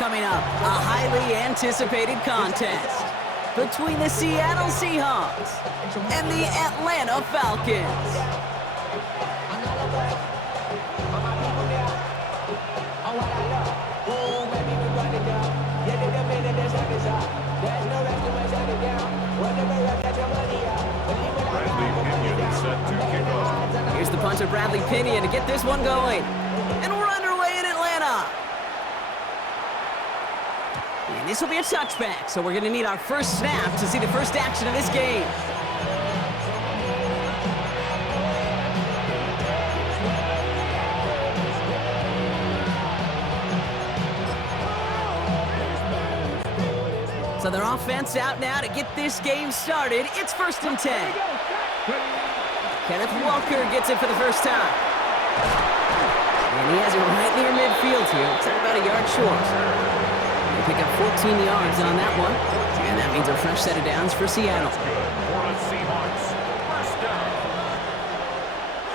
coming up, a highly anticipated contest between the Seattle Seahawks and the Atlanta Falcons. Here's the punter, Bradley Pinion, to get this one going. And we're underway in Atlanta. And this will be a touchback, so we're going to need our first snap to see the first action of this game. So their offense out now to get this game started. It's 1st and 10. Kenneth Walker gets it for the first time. And he has it right near midfield here. It's about a yard short. They pick up 14 yards on that one. And that means a fresh set of downs for Seattle.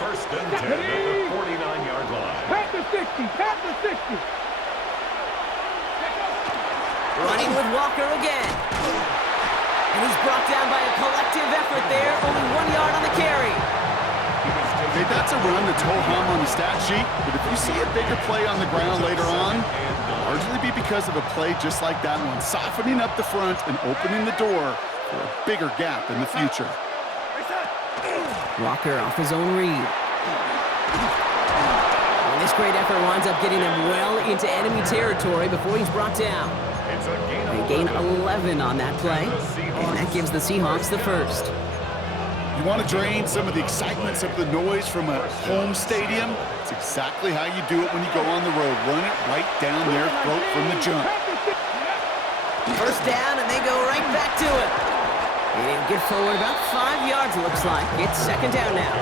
First and 10 at the 49-yard line. Pat the 60, pat the 60. Running with Walker again. And he's brought down by a collective effort there. Only 1 yard on the carry. Hey, that's a run that's ho-hum on the stat sheet, but if you see a bigger play on the ground later on, it'll largely be because of a play just like that one, softening up the front and opening the door for a bigger gap in the future. Walker off his own read. And this great effort winds up getting him well into enemy territory before he's brought down. They gain 11 on that play, and that gives the Seahawks the first. You want to drain some of the excitement, some of the noise from a home stadium? It's exactly how you do it when you go on the road. Run it right down their throat from the jump. First down, and they go right back to it. And he'll get forward about 5 yards, looks like. It's 2nd down now.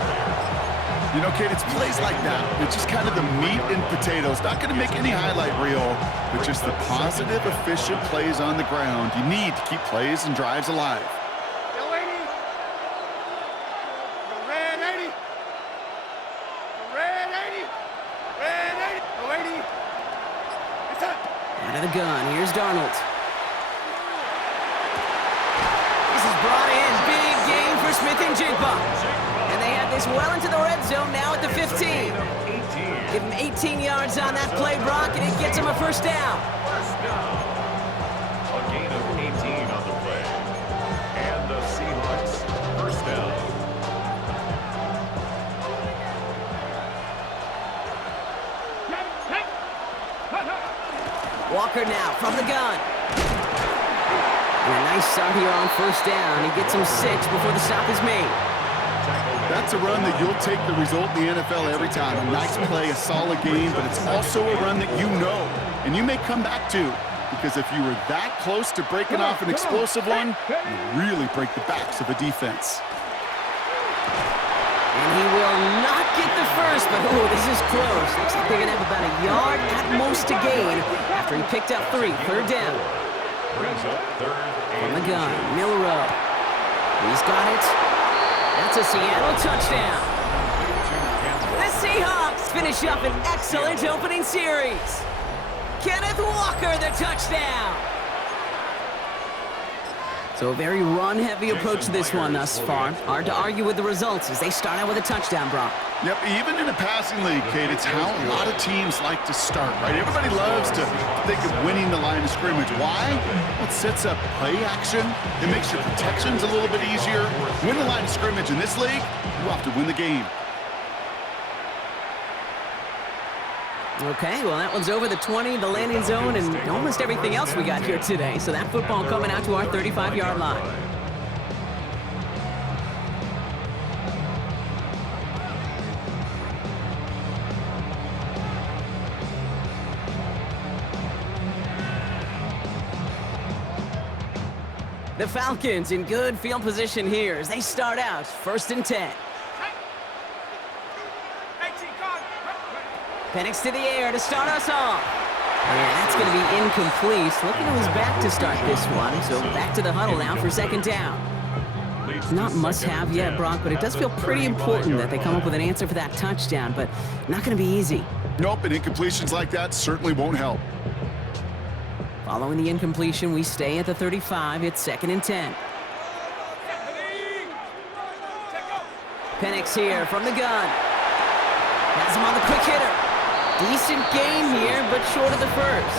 You know, kid, it's plays like that. It's just kind of the meat and potatoes. Not going to make any highlight reel, but just the positive, efficient plays on the ground. You need to keep plays and drives alive. Out of the gun, here's Darnold. This is brought in. Big gain for Smith and Jigba. And they have this well into the red zone now at the 15. Give him 18 yards on that play, Brock, and it gets him a first down. A gain of 18 on the play. And the Seahawks first down. Walker now from the gun. And a nice start here on first down. He gets him 6 before the stop is made. That's a run that you'll take the result in the NFL every time. A nice play, a solid game, but it's also a run that you know and you may come back to, because if you were that close to breaking off an explosive one, you really break the backs of a defense. And he will not get the first, but this is close. Looks like they're going to have about a yard at most to gain after he picked up 3. 3rd down. From the gun, Milrow. He's got it. That's a Seattle touchdown. The Seahawks finish up an excellent opening series. Kenneth Walker, the touchdown. So a very run-heavy approach to this one thus far. Hard to argue with the results as they start out with a touchdown, Brock. Yep, even in a passing league, Kate, it's how a lot of teams like to start, right? Everybody loves to think of winning the line of scrimmage. Why? Well, it sets up play action. It makes your protections a little bit easier. Win the line of scrimmage in this league, you have to win the game. Okay, well, that one's over the 20, the landing zone, and almost everything else we got here today. So that football coming out to our 35-yard line. The Falcons in good field position here as they start out 1st and 10. Penix to the air to start us off. And that's going to be incomplete. Looking to his back to start this one. So back to the huddle now for 2nd down. Not must-have yet, Brock, but it does feel pretty important that they come up with an answer for that touchdown, but not going to be easy. Nope, and incompletions like that certainly won't help. Following the incompletion, we stay at the 35. It's 2nd and 10. Penix here from the gun. Has him on the quick hitter. Decent game here, but short of the first.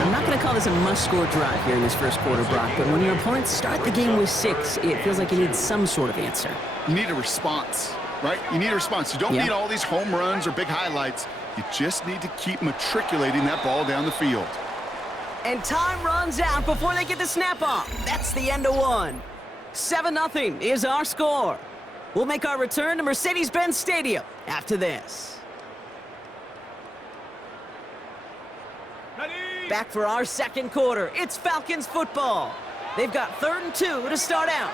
I'm not going to call this a must-score drive here in this first quarter, Brock, but when your opponents start the game with 6, it feels like you need some sort of answer. You need a response, right? You need a response. You don't need all these home runs or big highlights. You just need to keep matriculating that ball down the field. And time runs out before they get the snap off. That's the end of one. 7-0 is our score. We'll make our return to Mercedes-Benz Stadium after this. Back for our second quarter. It's Falcons football. They've got 3rd and 2 to start out.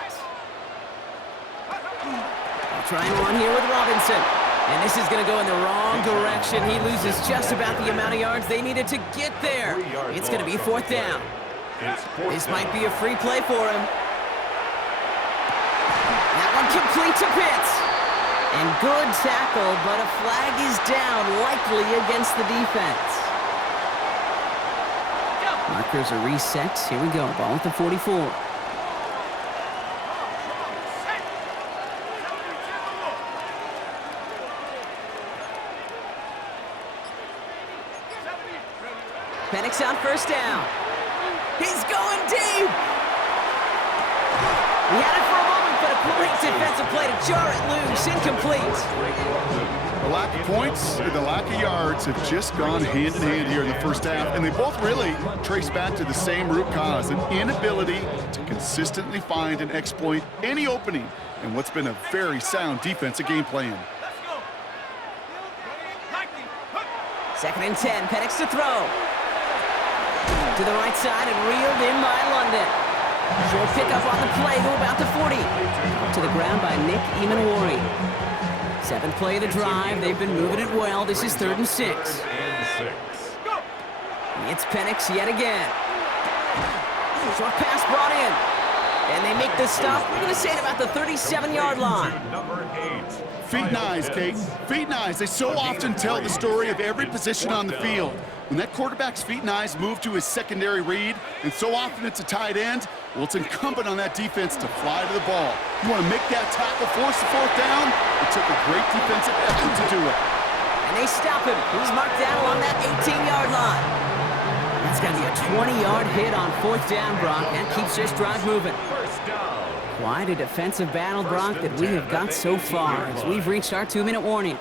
Trying one here with Robinson. And this is going to go in the wrong direction. He loses just about the amount of yards they needed to get there. It's going to be 4th down. This might be a free play for him. That one complete to Pitts. And good tackle, but a flag is down, likely against the defense. Markers are reset. Here we go. Ball at the 44. Penix on 1st down. He's going deep. He had it for a moment, but a great defensive play to jar it loose. Incomplete. The lack of points and the lack of yards have just gone hand in hand here in the first half, and they both really trace back to the same root cause, an inability to consistently find and exploit any opening in what's been a very sound defensive game plan. 2nd and 10, Penix to throw. To the right side and reeled in by London. Short pickup on the play to about the 40. To the ground by Nick Emanwari. 7th play of the drive. They've been moving it well. This is 3rd and 6. It's Penix yet again. Short pass brought in. And they make the stop. We're going to say at about the 37-yard line. Feet and eyes, Kate. Feet and eyes. They so often tell the story of every position on the field. When that quarterback's feet and eyes move to his secondary read, and so often it's a tight end, well, it's incumbent on that defense to fly to the ball. You want to make that tackle, force the 4th down? It took a great defensive effort to do it. And they stop him. He's marked down along that 18-yard line. That's going to be a 20-yard hit on 4th down, Brock. That keeps this drive moving. Quite a defensive battle, Brock, that we have got so far as we've reached our 2-minute warning.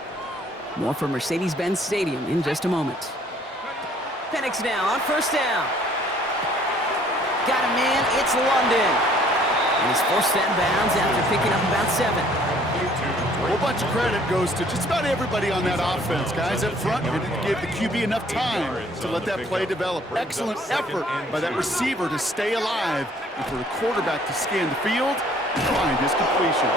More from Mercedes-Benz Stadium in just a moment. Penix now on 1st down. Got a man, it's London. And he's forced out of bounds after picking up about 7. A whole bunch of credit goes to just about everybody on that offense. Guys up front didn't give the QB enough time to let that play develop. Excellent effort by that receiver to stay alive and for the quarterback to scan the field and find his completion.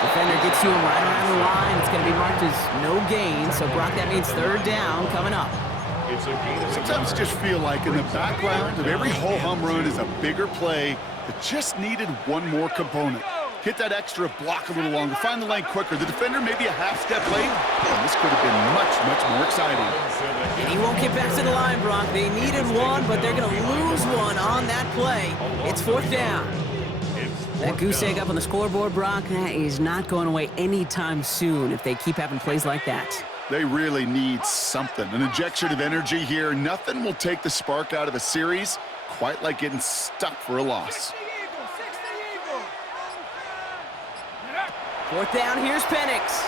Defender gets to him right around the line. It's going to be marked as no gain. So, Brock, that means 3rd down coming up. Sometimes just feel like in the background of every ho-hum run is a bigger play that just needed one more component. Hit that extra block a little longer, find the lane quicker. The defender maybe a half step late, and this could have been much, much more exciting. And he won't get back to the line, Brock. They needed one, but they're going to lose one on that play. It's 4th down. That goose egg up on the scoreboard, Brock, that is not going away anytime soon if they keep having plays like that. They really need something, an injection of energy here. Nothing will take the spark out of a series quite like getting stuck for a loss. 4th down, here's Penix.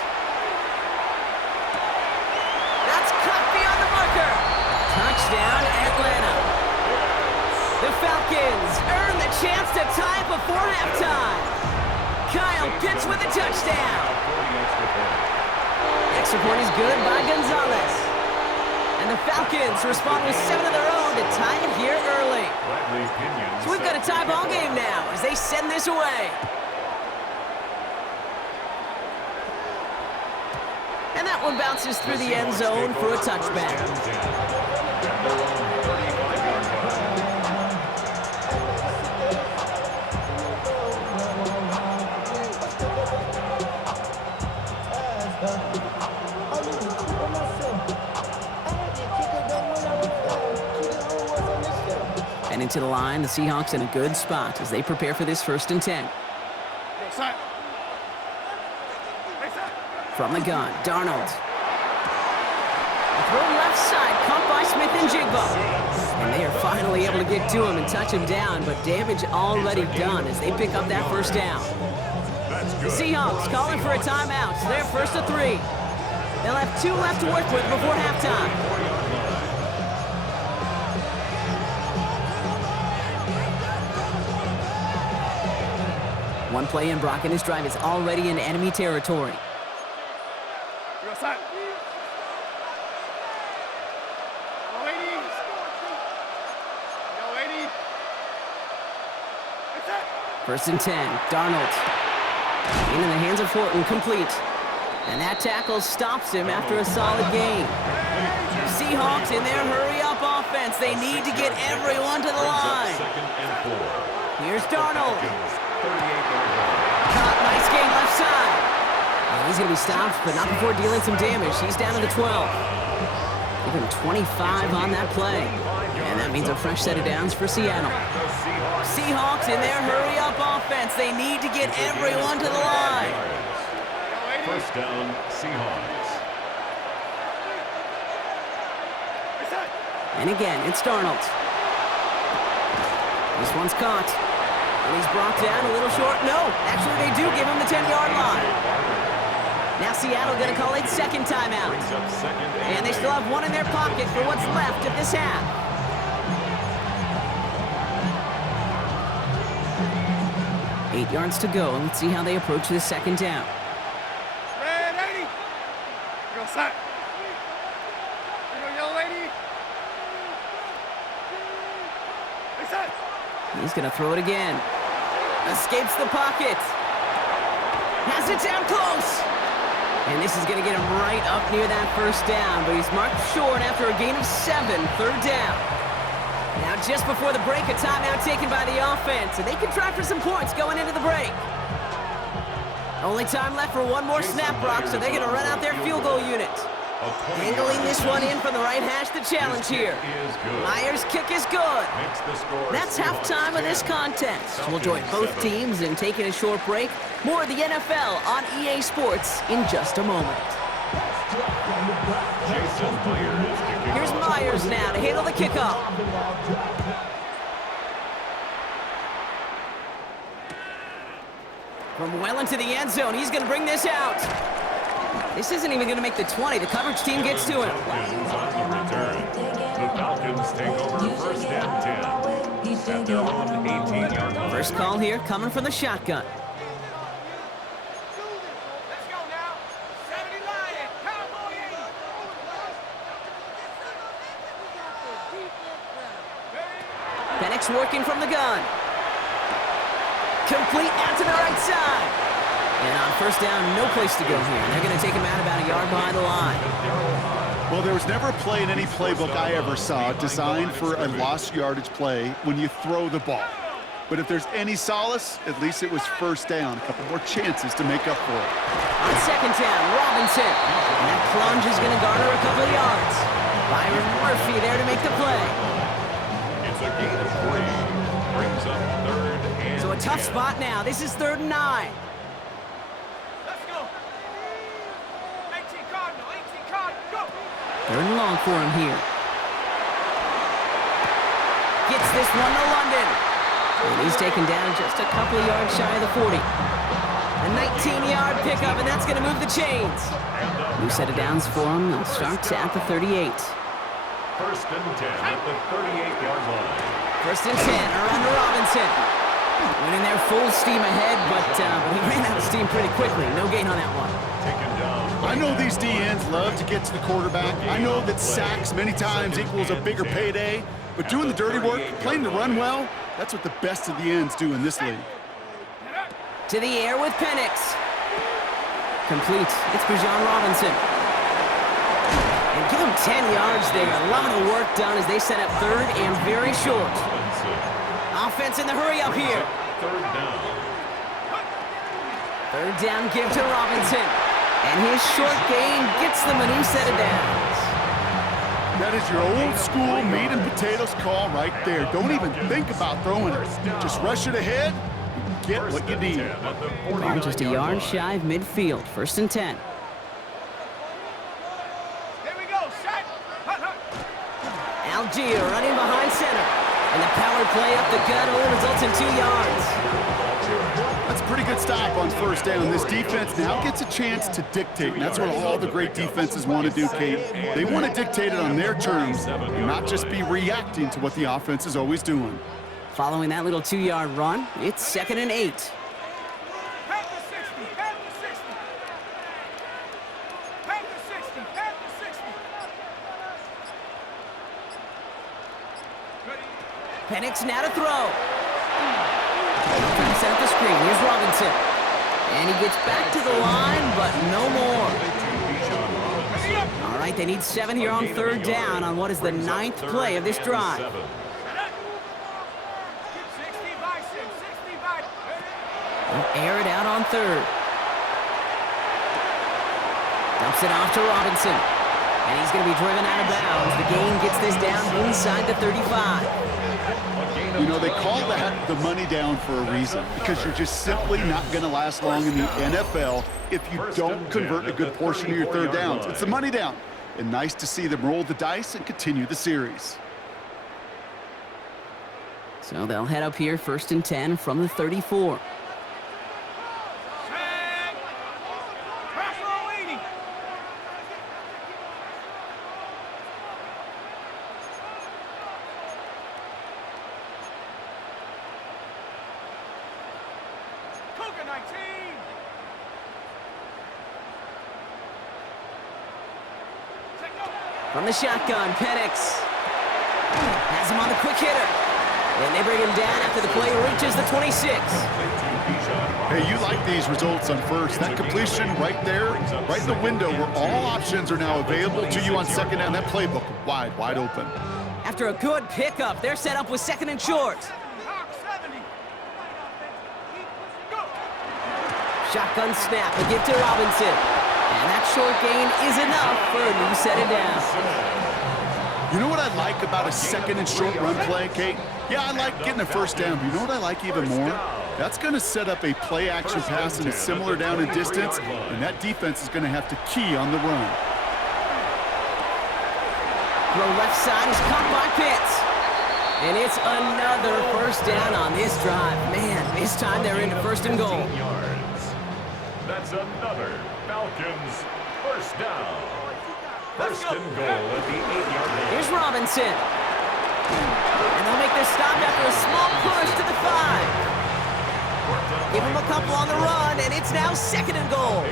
That's cut beyond the marker. Touchdown, Atlanta. The Falcons earn the chance to tie before halftime. Kyle Pitts with a touchdown. Extra point is good by Gonzalez. And the Falcons respond with 7 of their own to tie it here early. So we've got a tie ball game now as they send this away. And that one bounces through the end zone for a touchback. Heading to the line, the Seahawks in a good spot as they prepare for this 1st and 10. From the gun, Darnold. Throw left side, caught by Smith and Jigba. And they are finally able to get to him and touch him down, but damage already done as they pick up that 1st down. Seahawks calling for a timeout, so they're 1st and 3. They'll have 2 left to work with before halftime. One play in, Brock, and his drive is already in enemy territory. First and 10, Darnold. In the hands of Horton, complete. And that tackle stops him after a solid gain. Seahawks in their hurry-up offense. They need to get everyone to the line. Here's Darnold. Caught, nice gain left side. And he's going to be stopped, but not before dealing some damage. He's down to the 12. Give him 25 on that play. And that means a fresh set of downs for Seattle. Seahawks in their hurry-up offense. They need to get everyone to the line. First down, Seahawks. And again, it's Darnold. This one's caught. And he's brought down a little short. No, actually they do give him the 10-yard line. Now Seattle going to call it 2nd timeout. And they still have 1 in their pocket for what's left of this half. 8 yards to go, and let's see how they approach this 2nd down. Ready? Go set. Young lady. Set. He's going to throw it again. Escapes the pocket. Has it down close. And this is going to get him right up near that 1st down, but he's marked short after a gain of 7, 3rd down. Now just before the break, a timeout taken by the offense, and they can try for some points going into the break. Only time left for 1 more snap, Brock, so they're going to run out their field goal unit. Angling this one in from the right hash, the challenge here. Myers' kick is good. That's halftime of this contest. We'll join both teams in taking a short break. More of the NFL on EA Sports in just a moment. Here's Myers now to handle the kickoff. From well into the end zone, he's going to bring this out. This isn't even going to make the 20. The coverage team gets to him. The Falcons take over 1st and 10 at their own 18-yard line. First call here coming from the shotgun. Let's go now. 70 Lion. Cowboy 80. Penix working from the gun. Complete out to the right side. And on 1st down, no place to go here. They're going to take him out about a yard behind the line. Well, there was never a play in any playbook I ever saw designed for a lost yardage play when you throw the ball. But if there's any solace, at least it was 1st down. A couple more chances to make up for it. On 2nd down, Robinson. And that plunge is going to garner a couple of yards. Byron Murphy there to make the play. It's a gain of 3. Brings up 3rd and So a tough 10. spot now. This is 3rd and 9. Let's go. 18 Cardinal. 18 Cardinal. Go. 3rd and long for him here. Gets this one to London. And he's taken down just a couple of yards shy of the 40. A 19-yard pickup, and that's going to move the chains. New set of downs for him. They'll start at the 38. 1st and 10 at the 38-yard line. 1st and 10 around to Robinson. Went in there full steam ahead, but he ran out of steam pretty quickly. No gain on that one. Taken down. I know these DNs love to get to the quarterback. I know that sacks many times equals a bigger payday, but doing the dirty work, playing the run well, that's what the best of the ends do in this league. To the air with Penix. Complete. It's Bijan Robinson. And give him 10 yards there. A lot of work done as they set up 3rd and very short. Offense in the hurry up here. 3rd down. 3rd down give to Robinson. And his short gain gets them a new set of downs. That is your old school meat and potatoes call right there. Don't even think about throwing it. Just rush it ahead and get what you need. Ball just a yard shy of midfield. 1st and 10. Here we go, set. Hut, hut. Algier running behind center. And the power play up the gut only results in 2 yards. That's a pretty good stop on 1st down. This defense now gets a chance to dictate, and that's what all the great defenses want to do, Kate. They want to dictate it on their terms and not just be reacting to what the offense is always doing. Following that little 2-yard run, it's 2nd and 8. Pack the 60, pack the 60. Pack the 60, pack the 60. Ready? Penix now to throw. Trying to set up the screen. Here's Robinson. And he gets back to the line, but no more. All right, they need 7 here on 3rd down on what is the 9th play of this drive. 60 by 6, 60 by... They'll air it out on 3rd. Dumps it off to Robinson. And he's going to be driven out of bounds. The gain gets this down inside the 35. You know, they call that the money down for a reason, because you're just simply not going to last long in the NFL if you don't convert a good portion of your 3rd downs. It's the money down. And nice to see them roll the dice and continue the series. So they'll head up here 1st and 10 from the 34. Set. Press roll 80. Cougar 19. Take over. From the shotgun, Penix has him on the quick hitter. And they bring him down after the play reaches the 26. Hey, you like these results on 1st. That completion right there, right in the window where all options are now available to you on 2nd down. That playbook wide open. After a good pickup, they're set up with 2nd and short. Hawk 70. Go. Shotgun snap, a give to Robinson. And that short gain is enough for a new set of downs. You know what I like about a 2nd and short run play, Kate? Yeah, I like getting a 1st down, but you know what I like even more? That's going to set up a play-action pass in a similar down and distance, and that defense is going to have to key on the run. Throw left side is caught by Pitts. And it's another 1st down on this drive. Man, this time they're into 1st and goal. That's another Falcons 1st down. 1st and goal at the 8-yard line. Here's Robinson. And they'll make their stop after a small push to the 5. Give him a couple on the run, and it's now 2nd and goal.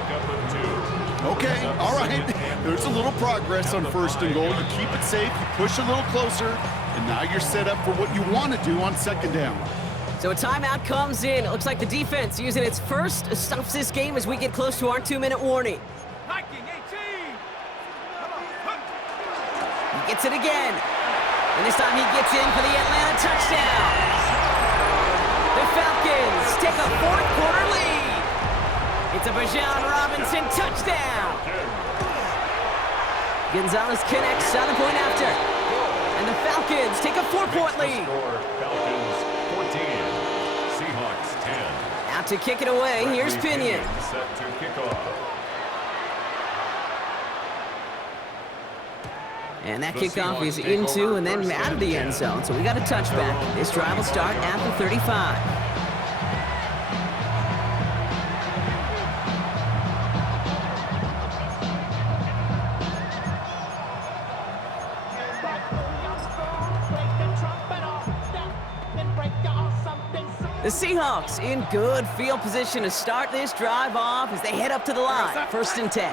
Okay, all right. There's a little progress on 1st and goal. You keep it safe, you push a little closer, and now you're set up for what you want to do on 2nd down. So a timeout comes in. It looks like the defense using its first stops this game as we get close to our 2-minute warning. Viking 18. Come on. Hunt. He gets it again. And this time he gets in for the Atlanta touchdown. The Falcons take a 4th quarter lead. It's a Bijan Robinson touchdown. Gonzalez connects on the point after. And the Falcons take a 4-point lead. Falcons 14, Seahawks 10. Out to kick it away, here's Pinion. Set to kick off. And that kickoff is into and then out of the end zone. So we got a touchback. This drive will start at the 35. The Seahawks in good field position to start this drive off as they head up to the line. 1st and 10.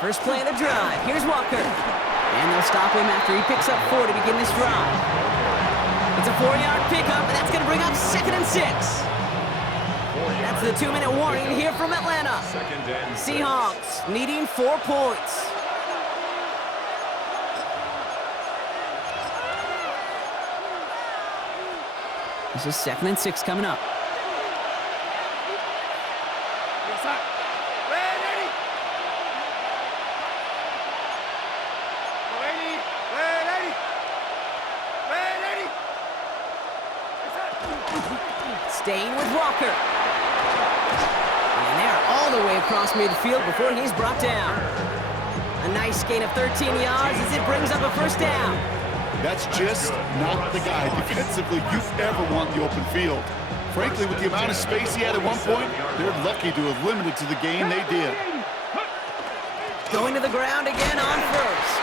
First play of the drive. Here's Walker. And they'll stop him after he picks up 4 to begin this drive. It's a 4-yard pickup, and that's going to bring up 2nd and 6. That's the 2-minute warning here from Atlanta. Seahawks needing 4 points. This is 2nd and 6 coming up. Yes, sir. Ready. Ready. Staying with Walker. And they're all the way across midfield before he's brought down. A nice gain of 13 yards as it brings up a first down. That's just not the guy defensively you ever want in the open field. Frankly, with the amount of space he had at one point, they're lucky to have limited to the game they did. Going to the ground again on first.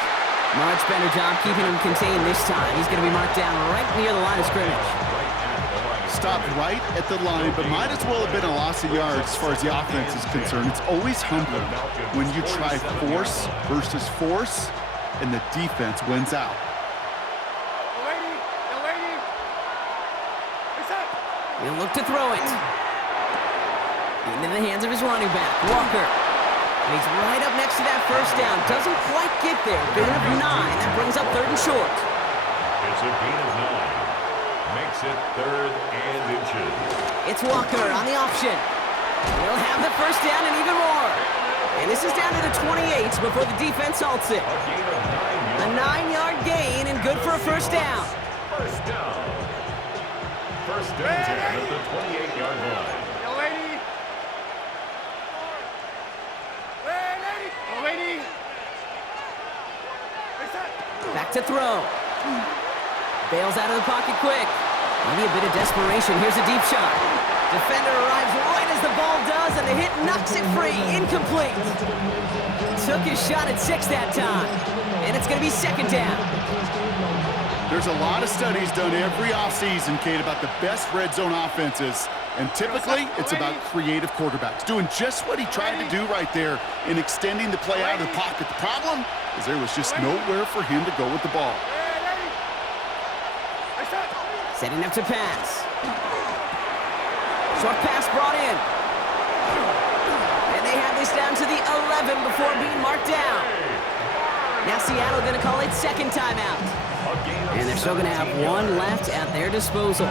Much better job keeping him contained this time. He's going to be marked down right near the line of scrimmage. Stopped right at the line, but might as well have been a loss of yards as far as the offense is concerned. It's always humbling when you try force versus force, and the defense wins out. He'll look to throw it. Into the hands of his running back, Walker. And he's right up next to that first down. Doesn't quite get there. Gain of 9. That brings up 3rd and short. It's a gain of 9. Makes it 3rd and inches. It's Walker on the option. He'll have the first down and even more. And this is down to the 28 before the defense halts it. A 9-yard gain and good for a first down. First down. First and 10 at the 28-yard line. Back to throw. Bails out of the pocket quick. Maybe a bit of desperation. Here's a deep shot. Defender arrives right as the ball does, and the hit knocks it free. Incomplete. Took his shot at 6 that time. And it's going to be 2nd down. There's a lot of studies done every offseason, Kate, about the best red zone offenses. And typically, it's about creative quarterbacks doing just what he tried to do right there in extending the play out of the pocket. The problem is there was just nowhere for him to go with the ball. Setting up to pass. Short pass brought in. And they have this down to the 11 before being marked down. Now Seattle going to call it 2nd timeout. And they're still going to have 1 left at their disposal.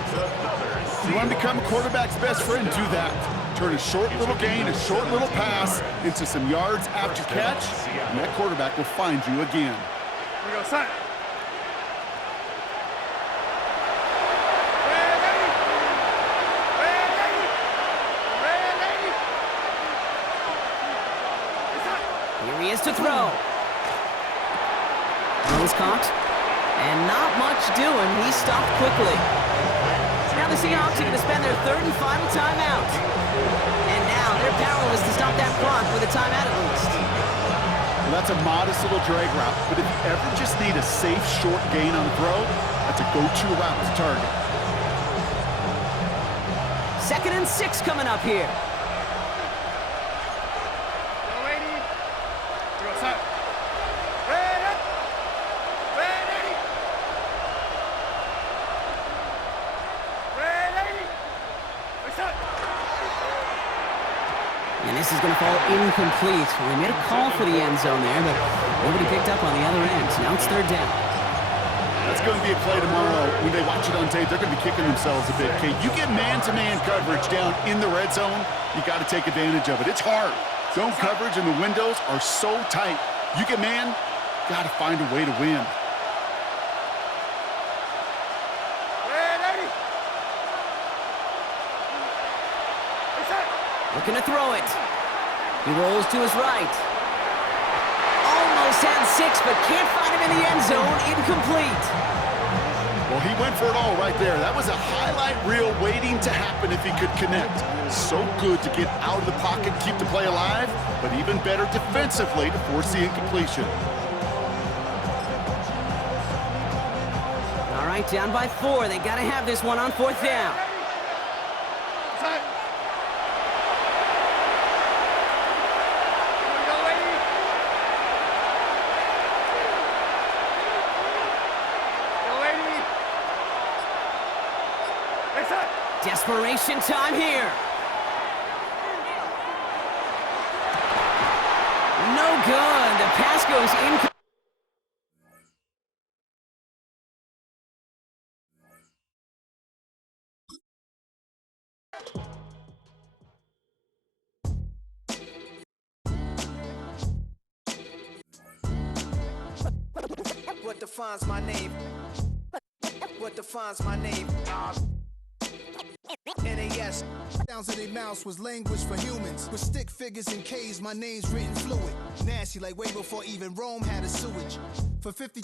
You want to become a quarterback's best friend, do that. Turn a short little gain, a short little pass into some yards after catch, and that quarterback will find you again. Here we go, son. Here he is to throw. Throws caught. And not much doing. He stopped quickly. Now the Seahawks are going to spend their 3rd and final timeout. And now they're powerless to stop that clock with a timeout at least. Well, that's a modest little drag route, but if you ever just need a safe short gain on the throw, that's a go-to route to target. 2nd and 6 coming up here. And this is going to fall incomplete. Well, they made a call for the end zone there, but nobody picked up on the other end. Now it's 3rd down. That's going to be a play tomorrow. When they watch it on tape, they're going to be kicking themselves a bit. Kate, you get man-to-man coverage down in the red zone, you got to take advantage of it. It's hard. Zone coverage and the windows are so tight. You get man, got to find a way to win. Looking to throw it. He rolls to his right. Almost had 6, but can't find him in the end zone. Incomplete. Well, he went for it all right there. That was a highlight reel waiting to happen if he could connect. So good to get out of the pocket, keep the play alive, but even better defensively to force the incompletion. All right, down by 4. They got to have this one on 4th down. Desperation time here. No good. The pass goes in. What defines my name? What defines my name? ass. Sounds of their mouths was language for humans. With stick figures and K's, my name's written fluid. Nasty like way before even Rome had a sewage. For 50,000